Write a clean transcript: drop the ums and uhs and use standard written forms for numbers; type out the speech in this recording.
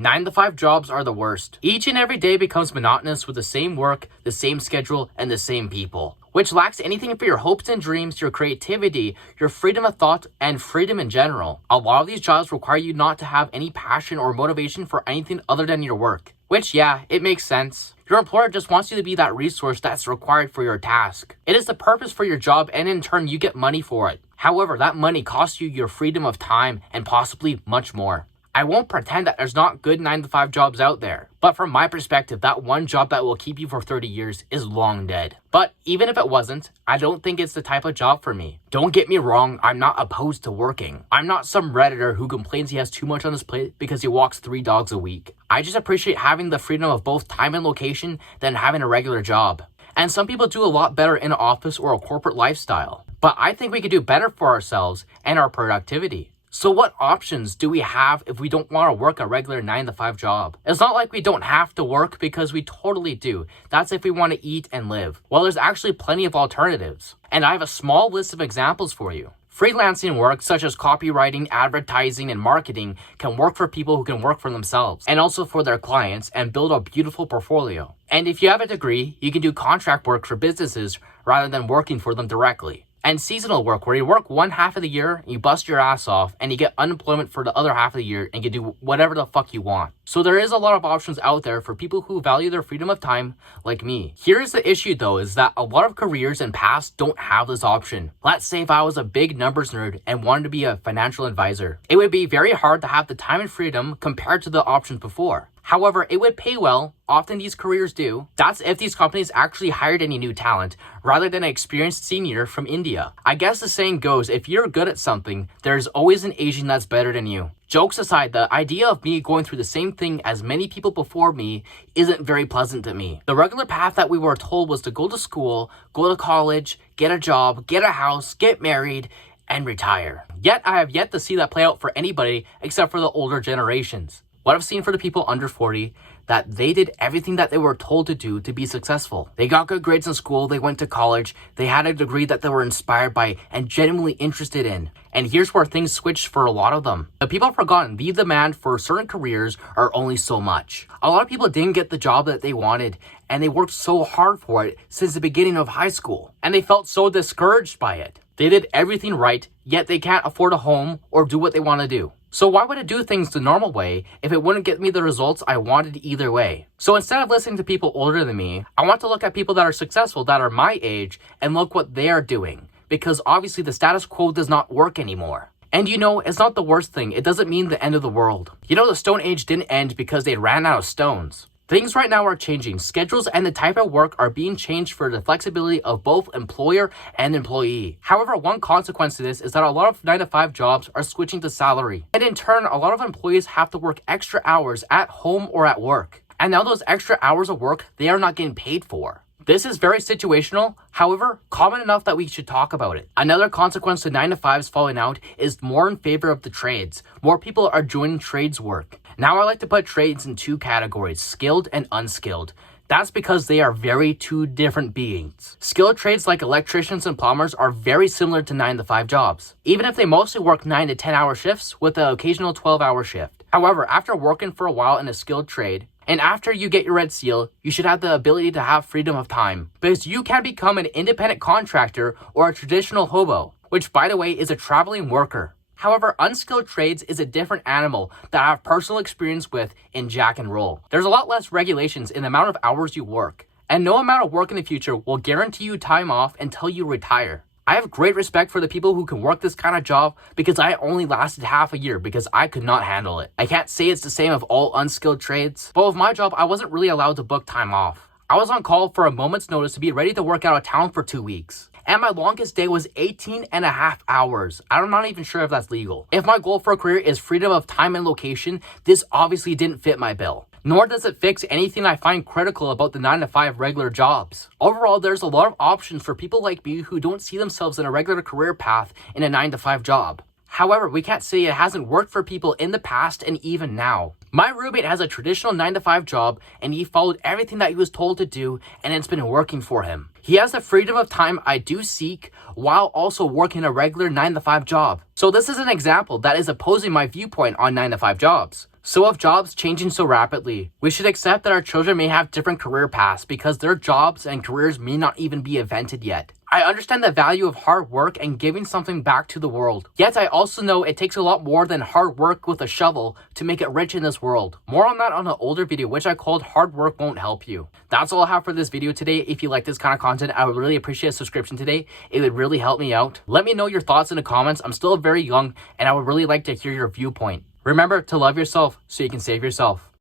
9 to 5 jobs are the worst. Each and every day becomes monotonous with the same work, the same schedule, and the same people, which lacks anything for your hopes and dreams, your creativity, your freedom of thought, and freedom in general. A lot of these jobs require you not to have any passion or motivation for anything other than your work. Which, yeah, it makes sense. Your employer just wants you to be that resource that's required for your task. It is the purpose for your job, and in turn, you get money for it. However, that money costs you your freedom of time and possibly much more. I won't pretend that there's not good 9 to 5 jobs out there, but from my perspective, that one job that will keep you for 30 years is long dead. But even if it wasn't, I don't think it's the type of job for me. Don't get me wrong, I'm not opposed to working. I'm not some Redditor who complains he has too much on his plate because he walks 3 dogs a week. I just appreciate having the freedom of both time and location than having a regular job. And some people do a lot better in an office or a corporate lifestyle. But I think we could do better for ourselves and our productivity. So what options do we have if we don't want to work a regular 9 to 5 job? It's not like we don't have to work, because we totally do. That's if we want to eat and live. Well, there's actually plenty of alternatives. And I have a small list of examples for you. Freelancing work such as copywriting, advertising, and marketing can work for people who can work for themselves and also for their clients and build a beautiful portfolio. And if you have a degree, you can do contract work for businesses rather than working for them directly. And seasonal work, where you work one half of the year, you bust your ass off, and you get unemployment for the other half of the year and you can do whatever the fuck you want. So there is a lot of options out there for people who value their freedom of time, like me. Here's the issue though, is that a lot of careers and paths don't have this option. Let's say if I was a big numbers nerd and wanted to be a financial advisor, it would be very hard to have the time and freedom compared to the options before. However, it would pay well. Often these careers do. That's if these companies actually hired any new talent rather than an experienced senior from India. I guess the saying goes, if you're good at something, there's always an Asian that's better than you. Jokes aside, the idea of me going through the same thing as many people before me isn't very pleasant to me. The regular path that we were told was to go to school, go to college, get a job, get a house, get married, and retire. Yet I have yet to see that play out for anybody except for the older generations. What I've seen for the people under 40, that they did everything that they were told to do to be successful. They got good grades in school, they went to college, they had a degree that they were inspired by and genuinely interested in. And here's where things switched for a lot of them. The people have forgotten the demand for certain careers are only so much. A lot of people didn't get the job that they wanted, and they worked so hard for it since the beginning of high school. And they felt so discouraged by it. They did everything right, yet they can't afford a home or do what they want to do. So why would I do things the normal way if it wouldn't get me the results I wanted either way? So instead of listening to people older than me, I want to look at people that are successful, that are my age, and look what they are doing. Because obviously the status quo does not work anymore. And you know, it's not the worst thing. It doesn't mean the end of the world. You know, the Stone Age didn't end because they ran out of stones. Things right now are changing. Schedules and the type of work are being changed for the flexibility of both employer and employee. However, one consequence to this is that a lot of 9 to 5 jobs are switching to salary. And in turn, a lot of employees have to work extra hours at home or at work. And now those extra hours of work, they are not getting paid for. This is very situational, however, common enough that we should talk about it. Another consequence to 9 to 5s falling out is more in favor of the trades. More people are joining trades work. Now I like to put trades in 2 categories, skilled and unskilled. That's because they are very 2 different beings. Skilled trades like electricians and plumbers are very similar to 9 to 5 jobs, even if they mostly work 9 to 10 hour shifts with the occasional 12-hour shift. However, after working for a while in a skilled trade, and after you get your red seal, you should have the ability to have freedom of time, because you can become an independent contractor or a traditional hobo, which by the way is a traveling worker. However, unskilled trades is a different animal that I have personal experience with in Jack and Roll. There's a lot less regulations in the amount of hours you work, and no amount of work in the future will guarantee you time off until you retire. I have great respect for the people who can work this kind of job because I only lasted half a year because I could not handle it. I can't say it's the same of all unskilled trades, but with my job, I wasn't really allowed to book time off. I was on call for a moment's notice to be ready to work out of town for 2 weeks. And my longest day was 18.5 hours. I'm not even sure if that's legal. If my goal for a career is freedom of time and location, this obviously didn't fit my bill. Nor does it fix anything I find critical about the 9 to 5 regular jobs. Overall, there's a lot of options for people like me who don't see themselves in a regular career path in a 9 to 5 job. However, we can't say it hasn't worked for people in the past and even now. My roommate has a traditional 9 to 5 job and he followed everything that he was told to do and it's been working for him. He has the freedom of time I do seek while also working a regular 9 to 5 job. So this is an example that is opposing my viewpoint on 9 to 5 jobs. So of jobs changing so rapidly, we should accept that our children may have different career paths because their jobs and careers may not even be invented yet. I understand the value of hard work and giving something back to the world. Yet I also know it takes a lot more than hard work with a shovel to make it rich in this world. More on that on an older video which I called Hard Work Won't Help You. That's all I have for this video today. If you like this kind of content, I would really appreciate a subscription today. It would really help me out. Let me know your thoughts in the comments. I'm still very young and I would really like to hear your viewpoint. Remember to love yourself so you can save yourself.